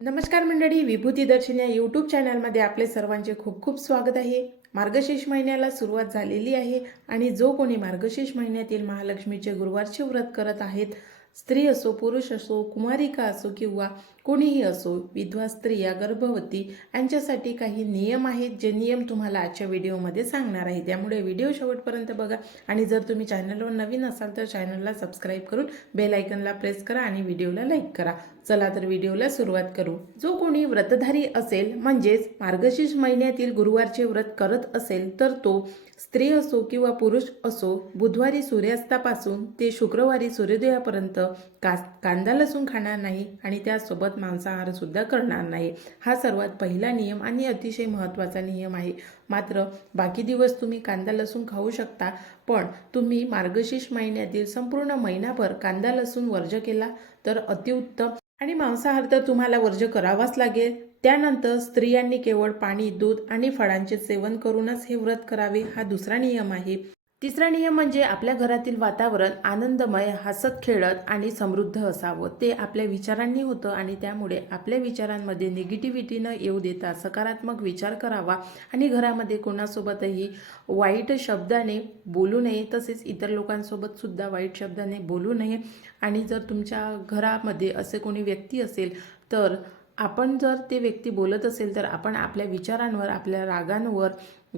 नमस्कार मंडळी विभूती दर्शन या यूट्यूब चॅनलमध्ये आपले सर्वांचे खूप खूप स्वागत आहे. मार्गशीर्ष महिन्याला सुरुवात झालेली आहे आणि जो कोणी मार्गशीर्ष महिन्यातील महालक्ष्मीचे गुरुवारचे व्रत करत आहेत स्त्री असो पुरुष असो कुमारिका असो किंवा कोणीही असो विधवा स्त्रिया गर्भवती यांच्यासाठी काही नियम आहेत जे नियम तुम्हाला आजच्या व्हिडिओमध्ये सांगणार आहे. त्यामुळे व्हिडिओ शेवटपर्यंत बघा आणि जर तुम्ही चॅनलवर नवीन असाल तर चॅनलला सबस्क्राईब करून बेल आयकनला प्रेस करा आणि व्हिडिओला लाईक करा. चला तर व्हिडिओला सुरुवात करू. जो कोणी व्रतधारी असेल म्हणजेच मार्गशीर्ष महिन्यातील गुरुवारचे व्रत करत असेल तर तो स्त्री असो किंवा पुरुष असो बुधवारी सूर्यास्तापासून ते शुक्रवारी सूर्योदयापर्यंत का कांदा लसूण खाणार नाही आणि त्यासोबत मांसाहारसुद्धा करणार नाही. हा सर्वात पहिला नियम आणि अतिशय महत्त्वाचा नियम आहे. मात्र बाकी दिवस तुम्ही कांदा लसूण खाऊ शकता पण तुम्ही मार्गशीर्ष महिन्यातील संपूर्ण महिनाभर कांदा लसूण वर्ज केला तर अतिउत्तम. आणि मांसाहार तर तुम्हाला वर्ज करावाच लागेल. त्यानंतर स्त्रियांनी केवळ पाणी दूध आणि फळांचे सेवन करूनच हे व्रत करावे हा दुसरा नियम आहे. तिसरा नियम म्हणजे आपल्या घरातील वातावरण आनंदमय हसत खेळत आणि समृद्ध असावं. ते आपल्या विचारांनी होतं आणि त्यामुळे आपल्या विचारांमध्ये निगेटिव्हिटी न येऊ देता सकारात्मक विचार करावा आणि घरामध्ये कोणासोबतही वाईट शब्दाने बोलू नये तसेच इतर लोकांसोबत सुद्धा वाईट शब्दाने बोलू नये. आणि जर तुमच्या घरामध्ये असे कोणी व्यक्ती असेल तर आपण जर ते व्यक्ती बोलत असेल तर आपण आपल्या विचारांवर आपल्या रागांवर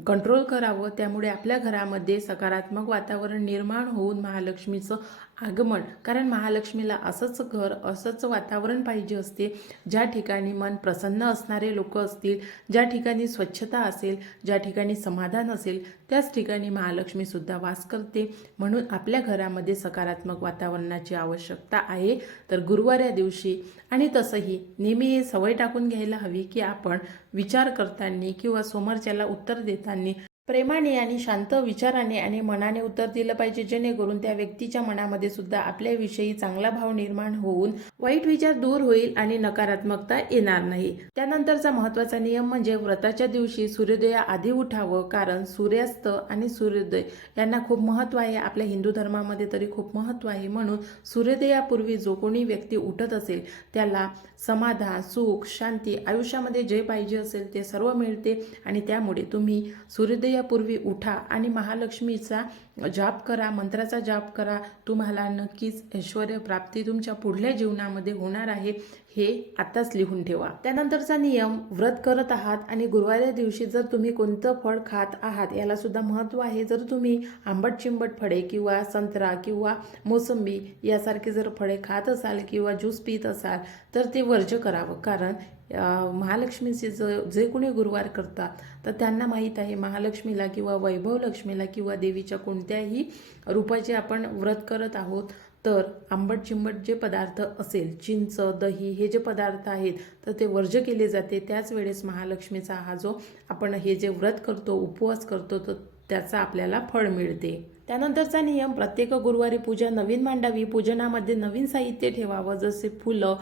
कंट्रोल करावं त्यामुळे आपल्या घरामध्ये सकारात्मक वातावरण निर्माण होऊन महालक्ष्मीचं आगमन. कारण महालक्ष्मीला असंच घर असंच वातावरण पाहिजे असते. ज्या ठिकाणी मन प्रसन्न असणारे लोक असतील ज्या ठिकाणी स्वच्छता असेल ज्या ठिकाणी समाधान असेल त्याच ठिकाणी महालक्ष्मीसुद्धा वास करते. म्हणून आपल्या घरामध्ये सकारात्मक वातावरणाची आवश्यकता आहे. तर गुरुवार या दिवशी आणि तसंही नेहमी हे सवय टाकून घ्यायला हवी की आपण विचार करताना किंवा समोरच्याला उत्तर देताना प्रेमाने आणि शांत विचाराने आणि मनाने उत्तर दिलं पाहिजे जेणेकरून त्या व्यक्तीच्या मनामध्ये सुद्धा आपल्याविषयी चांगला भाव निर्माण होऊन वाईट विचार दूर होईल आणि नकारात्मकता येणार नाही. त्यानंतरचा महत्त्वाचा नियम म्हणजे व्रताच्या दिवशी सूर्योदया आधी उठावं कारण सूर्यास्त आणि सूर्योदय यांना खूप महत्त्व आहे. आपल्या हिंदू धर्मामध्ये तरी खूप महत्त्व आहे म्हणून सूर्योदयापूर्वी जो कोणी व्यक्ती उठत असेल त्याला समाधान सुख शांती आयुष्यामध्ये जे पाहिजे असेल ते सर्व मिळते आणि त्यामुळे तुम्ही सूर्योदयापूर्वी उठा आणि महालक्ष्मीचा जाप करा मंत्राचा जाप करा. तुम्हाला नक्कीच ऐश्वर प्राप्ती तुमच्या पुढल्या जीवनामध्ये होणार आहे. हे आत्ताच लिहून ठेवा. त्यानंतरचा नियम व्रत करत आहात आणि गुरुवाऱ्या दिवशी जर तुम्ही कोणतं फळ खात आहात याला सुद्धा महत्त्व आहे. जर तुम्ही आंबट चिंबट फळे किंवा संत्रा किंवा मोसंबी यासारखे जर फळे खात असाल किंवा ज्यूस पित असाल तर ते वर्ज करावं. कारण महालक्ष्मीचे ज जे कोणी गुरुवार करतात तर त्यांना माहीत आहे महालक्ष्मीला किंवा वैभव लक्ष्मीला किंवा देवीच्या कोणत्याही रूपाचे आपण व्रत करत आहोत तर आंबट चिंबट जे पदार्थ असेल चिंच दही हे जे पदार्थ आहेत तर ते वर्ज केले जाते. त्याच वेळेस महालक्ष्मीचा हा जो आपण हे जे व्रत करतो उपवास करतो तर त्याचा आपल्याला फळ मिळते. त्यानंतरचा नियम प्रत्येक गुरुवारी पूजा नवीन मांडावी पूजनामध्ये नवीन साहित्य ठेवावं जसे फुलं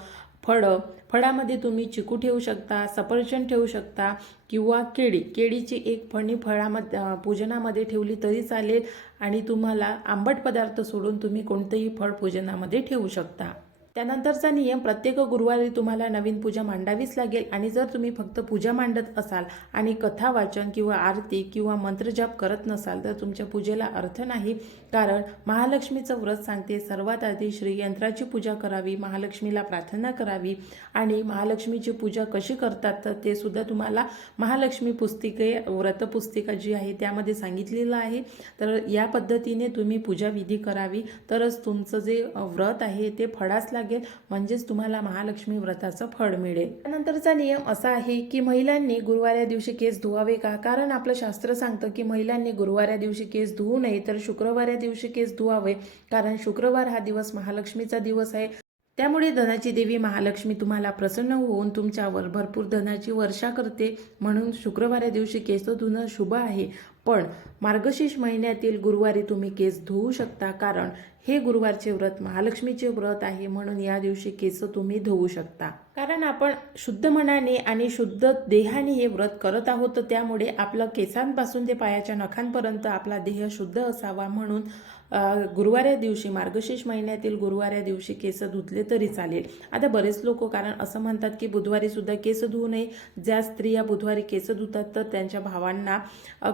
फळं फळामध्ये तुम्ही चिकू ठेवू शकता सफरचंद ठेवू शकता किंवा केळी. केळीची एक फणी फळामध्ये पूजनामध्ये ठेवली तरी चालेल आणि तुम्हाला आंबट पदार्थ सोडून तुम्ही कोणतंही फळ पूजनामध्ये ठेवू शकता. त्यानंतरचा नियम प्रत्येक गुरुवारी तुम्हाला नवीन पूजा मांडावीच लागेल आणि जर तुम्ही फक्त पूजा मांडत असाल आणि कथा वाचन किंवा आरती किंवा मंत्रजाप करत नसाल तर तुमच्या पूजेला अर्थ नाही. कारण महालक्ष्मीचं व्रत सांगते सर्वात आधी श्रीयंत्राची पूजा करावी महालक्ष्मीला प्रार्थना करावी आणि महालक्ष्मीची पूजा कशी करतात तर ते सुद्धा तुम्हाला महालक्ष्मी पुस्तिके व्रतपुस्तिका जी आहे त्यामध्ये सांगितलेलं आहे. तर या पद्धतीने तुम्ही पूजाविधी करावी. तरच तुमचं जे व्रत आहे ते फळास लागेल. म्हणजेच तुम्हाला महालक्ष्मी व्रताचं फळ मिळेल. त्यानंतरचा नियम असा आहे की महिलांनी गुरुवाऱ्या दिवशी केस धुवावे का? कारण आपलं शास्त्र सांगतं की महिलांनी गुरुवाऱ्या दिवशी केस धुवू नये तर शुक्रवाऱ्या दिवशी केस धुवावे. कारण शुक्रवार हा दिवस महालक्ष्मीचा दिवस आहे. त्यामुळे धनाची देवी महालक्ष्मी तुम्हाला प्रसन्न होऊन तुमच्यावर भरपूर धनाची वर्षा करते. म्हणून शुक्रवाऱ्या दिवशी केस धुणं शुभ आहे. पण मार्गशीर्ष महिन्यातील गुरुवारी तुम्ही केस धुवू शकता कारण हे गुरुवारचे व्रत महालक्ष्मीचे व्रत आहे. म्हणून या दिवशी केस तुम्ही धुवू शकता. कारण आपण शुद्ध मनाने आणि शुद्ध देहाने हे व्रत करत आहोत तर त्यामुळे आपलं केसांपासून ते पायाच्या नखांपर्यंत आपला देह शुद्ध असावा. म्हणून गुरुवाऱ्या दिवशी मार्गशीर्ष महिन्यातील गुरुवाऱ्या दिवशी केस धुतले तरी चालेल. आता बरेच लोक कारण असं म्हणतात की बुधवारी सुद्धा केस धुवू नये. ज्या स्त्रिया बुधवारी केस धुतात तर त्यांच्या भावांना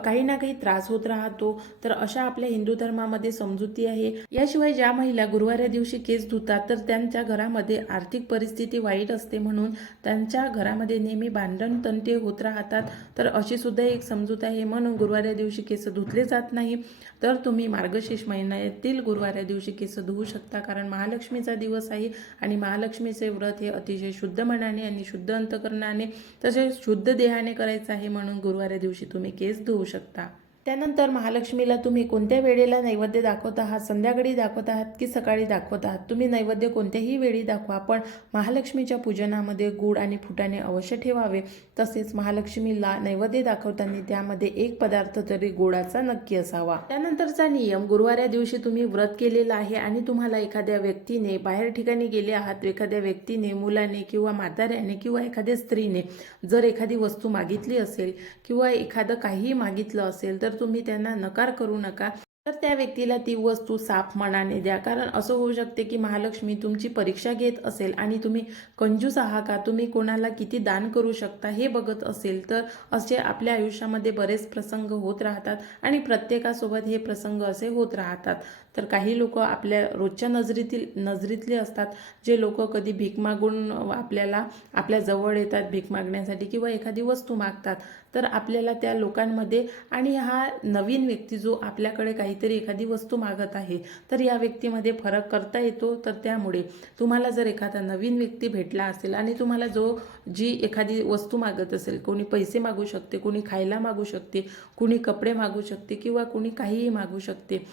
काही ना काही त्रास होत राहतो. तर अशा आपल्या हिंदू धर्मामध्ये समजुती आहे. याशिवाय ज्या महिला गुरुवाऱ्या दिवशी केस धुतात तर त्यांच्या घरामध्ये आर्थिक परिस्थिती वाईट असते म्हणून त्यांच्या घरामध्ये नेहमी भांडण तंटे होत राहतात. तर अशी सुद्धा एक समजूत आहे. म्हणून गुरुवाऱ्या दिवशी केस धुतले जात नाही. तर तुम्ही मार्गशीर्ष महिन्यातील गुरुवाऱ्या दिवशी केस धुवू शकता कारण महालक्ष्मीचा दिवस आहे आणि महालक्ष्मीचे व्रत हे अतिशय शुद्ध मनाने आणि शुद्ध अंतकरणाने तसेच शुद्ध देहाने करायचं आहे म्हणून गुरुवाऱ्या दिवशी तुम्ही केस धुवू शकता. त्यानंतर महालक्ष्मीला तुम्ही कोणत्या वेळेला नैवेद्य दाखवत आहात? संध्याकाळी दाखवत आहात की सकाळी दाखवत आहात? तुम्ही नैवेद्य कोणत्याही वेळी दाखवा पण महालक्ष्मीच्या पूजनामध्ये गुड आणि फुटाणे अवश्य ठेवावे. तसेच महालक्ष्मीला नैवेद्य दाखवताना त्यामध्ये एक पदार्थ तरी गोडाचा नक्की असावा. त्यानंतरचा नियम गुरुवाऱ्या दिवशी तुम्ही व्रत केलेला आहे आणि तुम्हाला एखाद्या व्यक्तीने बाहेर ठिकाणी गेले आहात एखाद्या व्यक्तीने मुलाने किंवा म्हाताऱ्याने किंवा एखाद्या स्त्रीने जर एखादी वस्तू मागितली असेल किंवा एखादं काहीही मागितलं असेल तर तुम्ही त्यांना नकार करू नका तर त्या व्यक्तीला ती वस्तू साफ मनाने द्या. कारण असं होऊ शकते की महालक्ष्मी तुमची परीक्षा घेत असेल आणि तुम्ही कंजूस आहात का? तुम्ही कोणाला किती दान करू शकता हे बघत असेल तर असे आपल्या आयुष्यामध्ये बरेच प्रसंग होत राहतात आणि प्रत्येकासोबत हे प्रसंग असे होत राहतात. तर काही लोक आपल्या रोजच्या नजरेतील नजरेतले असतात. जे लोक कधी भीक मागून आपल्याला आपल्या जवळ येतात भीक मागण्यासाठी किंवा एखादी वस्तू मागतात. तर आपल्याला त्या लोकांमध्ये आणि हा नवीन व्यक्ती जो आपल्याकडे काहीतरी एखादी वस्तू मागत आहे तर या व्यक्तीमध्ये फरक करता येतो. तर त्यामुळे तुम्हाला जर एखादा नवीन व्यक्ती भेटला असेल आणि तुम्हाला जो जी एखादी वस्तू मागत असेल कोणी पैसे मागू शकते कोणी खायला मागू शकते कोणी कपडे मागू शकते किंवा कोणी काहीही मागू शकते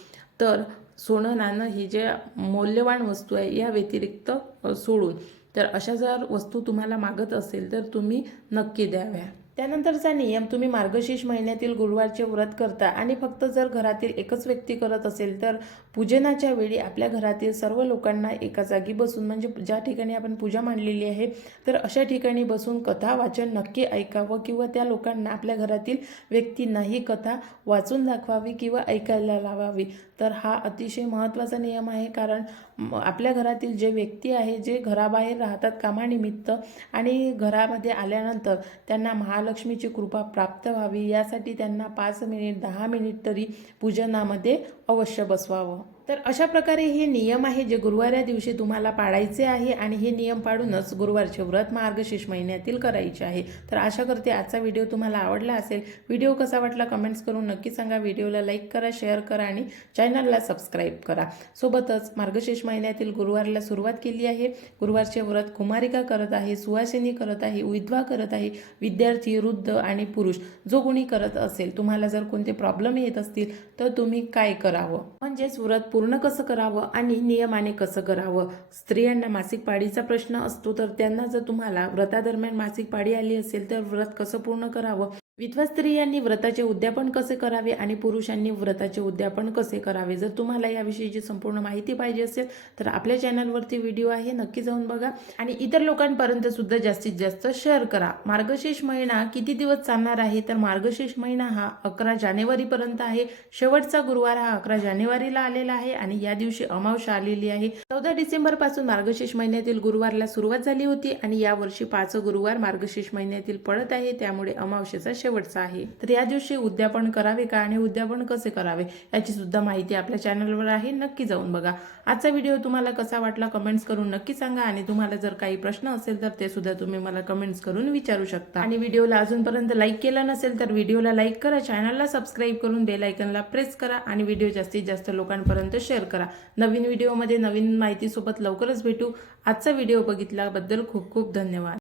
तर सोनं नाणं ही जे मौल्यवान वस्तू आहे या व्यतिरिक्त सोडून. तर अशा जर वस्तू तुम्हाला मागत असेल तर तुम्ही नक्की द्याव्या. त्यानंतरचा नियम तुम्ही मार्गशीर्ष महिन्यातील गुरुवारचे व्रत करता आणि फक्त जर घरातील एकच व्यक्ती करत असेल तर पूजनाच्या वेळी आपल्या घरातील सर्व लोकांना एका जागी बसून म्हणजे ज्या ठिकाणी आपण पूजा मांडलेली आहे तर अशा ठिकाणी बसून कथा वाचन नक्की ऐकावं किंवा त्या लोकांना आपल्या घरातील व्यक्तींना ही कथा वाचून दाखवावी किंवा ऐकायला लावावी. तर हा अतिशय महत्त्वाचा नियम आहे कारण आपल्या घरातील जे व्यक्ती आहे जे घराबाहेर राहतात कामानिमित्त आणि घरामध्ये आल्यानंतर त्यांना महालक्ष्मीची कृपा प्राप्त व्हावी. यासाठी त्यांना पाच मिनिट दहा मिनिट तरी पूजनामध्ये अवश्य बसवावं. तर अशा प्रकारे हे नियम आहे जे गुरुवाऱ्या दिवशी तुम्हाला पाळायचे आहे आणि हे नियम पाळूनच गुरुवारचे व्रत मार्गशीर्ष महिन्यातील करायचे आहे. तर आशा करते आजचा व्हिडिओ तुम्हाला आवडला असेल. व्हिडिओ कसा वाटला कमेंट्स करून नक्की सांगा. व्हिडिओला लाईक करा शेअर करा आणि चॅनलला सबस्क्राईब करा. सोबतच मार्गशीर्ष महिन्यातील गुरुवारला सुरुवात केली आहे. गुरुवारचे व्रत कुमारिका करत आहे सुवासिनी करत आहे विधवा करत आहे विद्यार्थी वृद्ध आणि पुरुष. जो कोणी करत असेल तुम्हाला जर कोणते प्रॉब्लेम येत असतील तर तुम्ही काय करावं? म्हणजेच व्रत पूर्ण कसं करावं आणि नियमाने कसं करावं? स्त्रियांना मासिक पाळीचा प्रश्न असतो तर त्यांना जर तुम्हाला व्रतादरम्यान मासिक पाळी आली असेल तर व्रत कसं पूर्ण करावं? विधवा स्त्रियांनी व्रताचे उद्यापन कसे करावे आणि पुरुषांनी व्रताचे उद्यापन कसे करावे? जर तुम्हाला याविषयीची संपूर्ण माहिती पाहिजे असेल तर आपल्या चॅनलवरती व्हिडिओ आहे नक्की जाऊन बघा. आणि इतर लोकांपर्यंत सुद्धा जास्तीत जास्त शेअर करा. मार्गशीर्ष महिना किती दिवस चालणार आहे? तर मार्गशीर्ष महिना हा अकरा जानेवारीपर्यंत आहे. शेवटचा गुरुवार हा अकरा जानेवारीला आलेला आहे आणि या दिवशी अमावशा आलेली आहे. चौदा डिसेंबरपासून मार्गशीर्ष महिन्यातील गुरुवारला सुरुवात झाली होती आणि यावर्षी पाच गुरुवार मार्गशीर्ष महिन्यातील पडत आहे. त्यामुळे अमावशेचा शेवटचा आहे. तर या दिवशी उद्यापन करावे का आणि उद्यापन कसे करावे याची सुद्धा माहिती आपल्या चॅनलवर आहे. नक्की जाऊन बघा. आजचा व्हिडिओ तुम्हाला कसा वाटला कमेंट्स करून नक्की सांगा आणि तुम्हाला जर काही प्रश्न असेल तर ते सुद्धा तुम्ही मला कमेंट्स करून विचारू शकता. आणि व्हिडिओला अजूनपर्यंत लाईक केला नसेल तर व्हिडिओला लाईक करा चॅनलला सबस्क्राईब करून बेल आयकनला प्रेस करा आणि व्हिडिओ जास्तीत जास्त लोकांपर्यंत शेअर करा. नवीन व्हिडिओमध्ये नवीन माहितीसोबत लवकरच भेटू. आजचा व्हिडिओ बघितल्याबद्दल खूप खूप धन्यवाद.